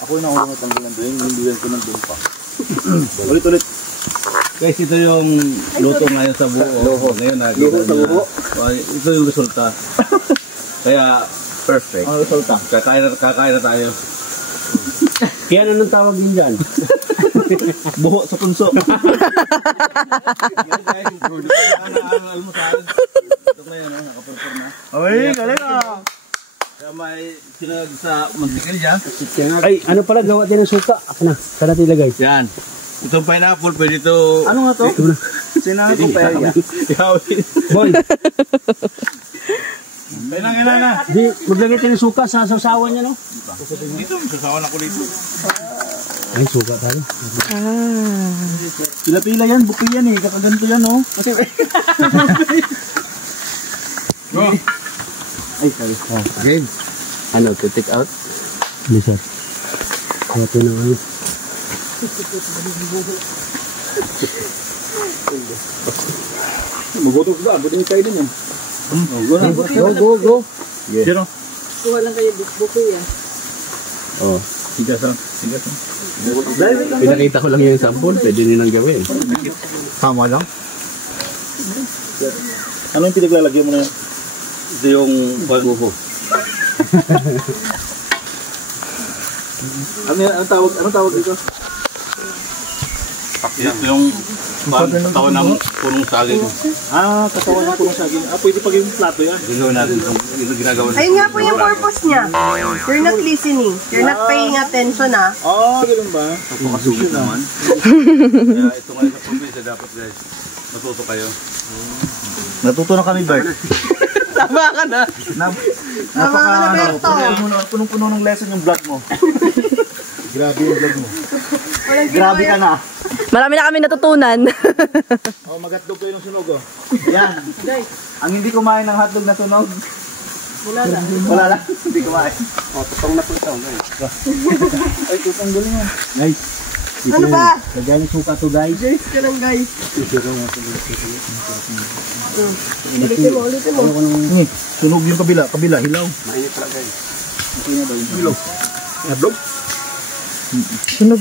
Ako yung nakuha matanggalan doon, yung duyan ko ng doon pa. Ulit. Guys, ito yung luto ngayon sa buo. Ngayon Luto sa buo? Ito yung resulta. Kaya, perfect. Ang resulta? Kakain na tayo. Kaya ano nang tawag din dyan? Buho sa punso. Yan guys, almusal. Ito na yan, nakaperform na. Ay, galing ah! Kaya may sinag sa mantikilya. Ay, ano pala, gawa din ng suka. Ako na, saan natin ilagay? Yan. Itong pineapple, pwede ito... Ano nga to? Sinangan ko pa yan. Boy, Kailangan na. di, maglagay tayo ng suka sa sasawan niya, no? Dito, sasawan ako dito. Ay, suka tayo. Pila-pila yan, buki yan eh. Kakaganto yan oh. Kasi... Go! Ay, sorry. Okay. Ano, to take out? Hindi, sir. Kaya ito na ano. Magutok ba? Budin kayo din yan. Go. Sino? Kuha lang kayo buko yan. Oh, tigasan. Pinakita ko lang yung sample, pwede nyo nang gawin. Tama lang. Ano yung pinaglalagyan mo na yan? Ito yung buho. Anong tawag dito? Ito yung katawan ng punong saging. Ah, katawan ng punong saging. Ah, pwede pag yung plato yan. Gagawin natin ito ginagawa natin. Ayun nga po yung purpose niya. You're not listening. You're not paying attention ah. Ah, ganun ba? Napakasulit naman. Kaya ito ngayon sa probinsya dapat guys, matuto kayo. Natuto na kami, Bert. Tama ka na. Punong-puno ng lesson yung vlog mo. Grabe yung vlog mo. Grabe ka na. Marami na kami natutunan. Oh, mag-hotdog kayo ng sunog oh. Yan. Ang hindi kumain ng hotdog na tunog. Wala lang. Hindi kumain. Oh, tutong na po ito. Ay, tutong galing yan. Guys, Ano ba? lagyan ng suka to, guys. Guys ka lang guys. Ulitin mo. Sunog yung kabila, hilaw. Mainit pala, guys. Hilaw. Hotdog? Sunog.